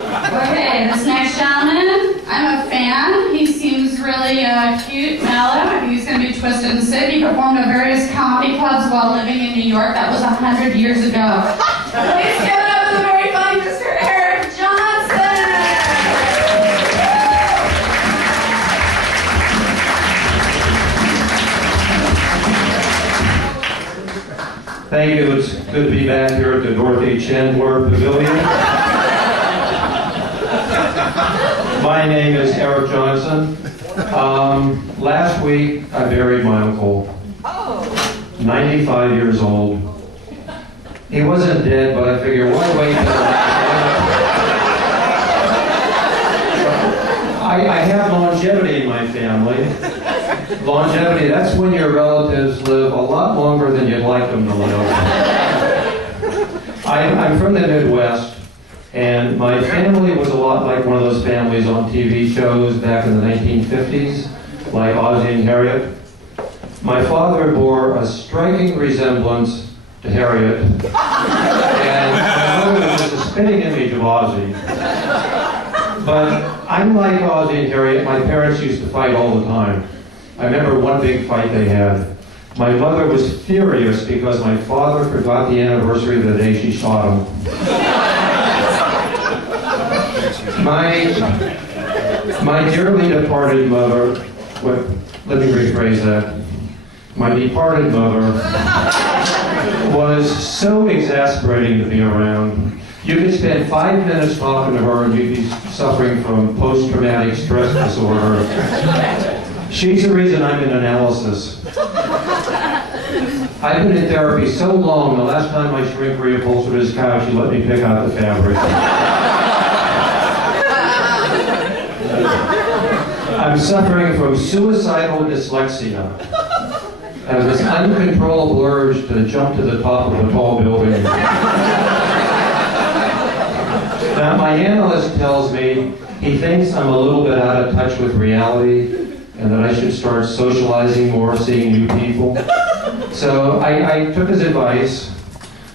Okay, this next gentleman, I'm a fan. He seems really cute, mellow. I think he's going to be Twisted and Sid. He performed at various comedy clubs while living in New York. That was 100 years ago. Please give it up to the very funny Mr. Eric Johnson. Thank you. It's good to be back here at the Dorothy Chandler Pavilion. My name is Eric Johnson. Last week, I buried my uncle. 95 years old. He wasn't dead, but I figured, why wait till I have longevity in my family. Longevity, that's when your relatives live a lot longer than you'd like them to live. I'm from the Midwest. And my family was a lot like one of those families on TV shows back in the 1950s, like Ozzie and Harriet. My father bore a striking resemblance to Harriet, and my mother was just a spitting image of Ozzie. But unlike Ozzie and Harriet, my parents used to fight all the time. I remember one big fight they had. My mother was furious because my father forgot the anniversary of the day she shot him. My dearly departed mother, let me rephrase that. My departed mother was so exasperating to be around. You could spend 5 minutes talking to her and you'd be suffering from post-traumatic stress disorder. She's the reason I'm in analysis. I've been in therapy so long, the last time my shrink reupholstered his couch, he let me pick out the fabric. I'm suffering from suicidal dyslexia. I have this uncontrollable urge to jump to the top of a tall building. Now, my analyst tells me he thinks I'm a little bit out of touch with reality and that I should start socializing more, seeing new people. So I took his advice.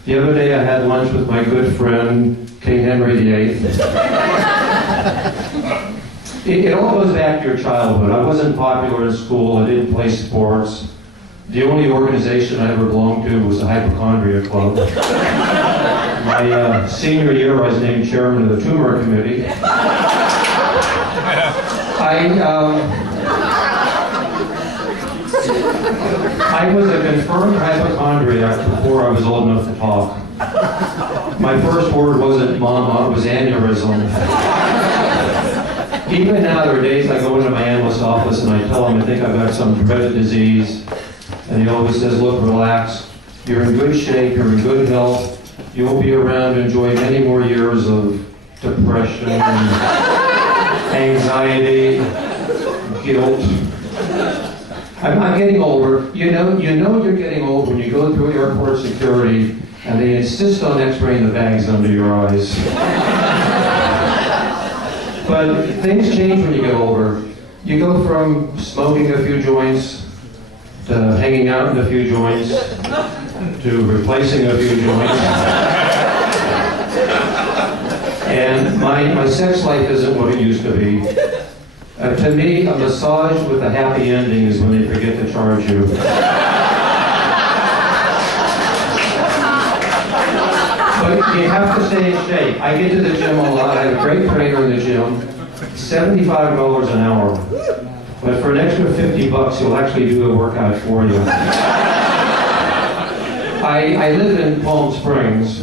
The other day I had lunch with my good friend, King Henry VIII. It all goes back to your childhood. I wasn't popular in school. I didn't play sports. The only organization I ever belonged to was the Hypochondria Club. My senior year, I was named chairman of the tumor committee. I was a confirmed hypochondriac before I was old enough to talk. My first word wasn't mama, it was aneurysm. Even now, there are days I go into my analyst's office and I tell him I think I've got some dreaded disease. And he always says, look, relax. You're in good shape, you're in good health. You'll be around to enjoy many more years of depression and anxiety, guilt. I'm getting older. You know you're getting old when you go through airport security and they insist on x-raying the bags under your eyes. But things change when you get older. You go from smoking a few joints to hanging out in a few joints to replacing a few joints. And my sex life isn't what it used to be. To me, a massage with a happy ending is when they forget to charge you. But you have to stay in shape. I get to the gym a lot. I have a great trainer in the gym. $75 an hour. But for an extra $50, he'll actually do a workout for you. I live in Palm Springs.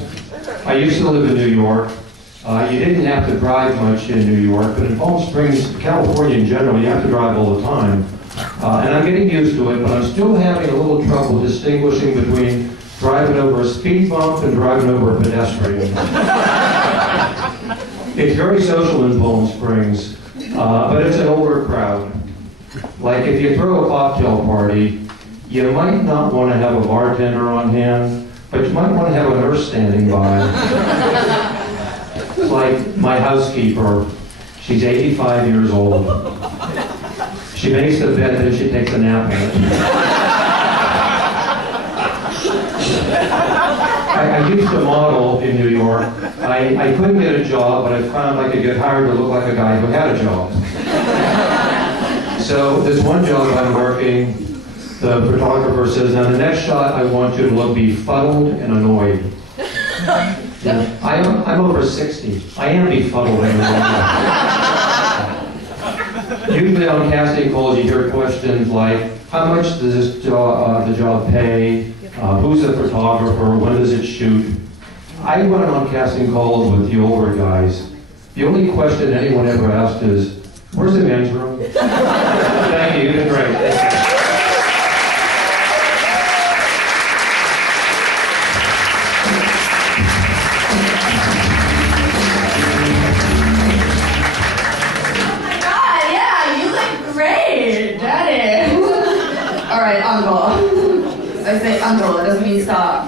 I used to live in New York. You didn't have to drive much in New York, but in Palm Springs, California in general, you have to drive all the time. And I'm getting used to it, but I'm still having a little trouble distinguishing between driving over a speed bump and driving over a pedestrian. It's very social in Palm Springs, but it's an older crowd. Like if you throw a cocktail party, you might not want to have a bartender on hand, but you might want to have a nurse standing by. It's like my housekeeper. She's 85 years old. She makes the bed, then she takes a nap in it. I used to model in New York. I couldn't get a job, but I found I could get hired to look like a guy who had a job. So this one job I'm working, the photographer says, now the next shot I want you to look befuddled and annoyed. I'm over 60. I am befuddled and annoyed. Usually on casting calls you hear questions like, how much does this job, the job pay? Who's the photographer? When does it shoot? I went on casting calls with the older guys. The only question anyone ever asked is, where's the men's room? Thank you, you've been great. Thank you. Great, Daddy. All right, uncle. I say uncle, it doesn't mean stop.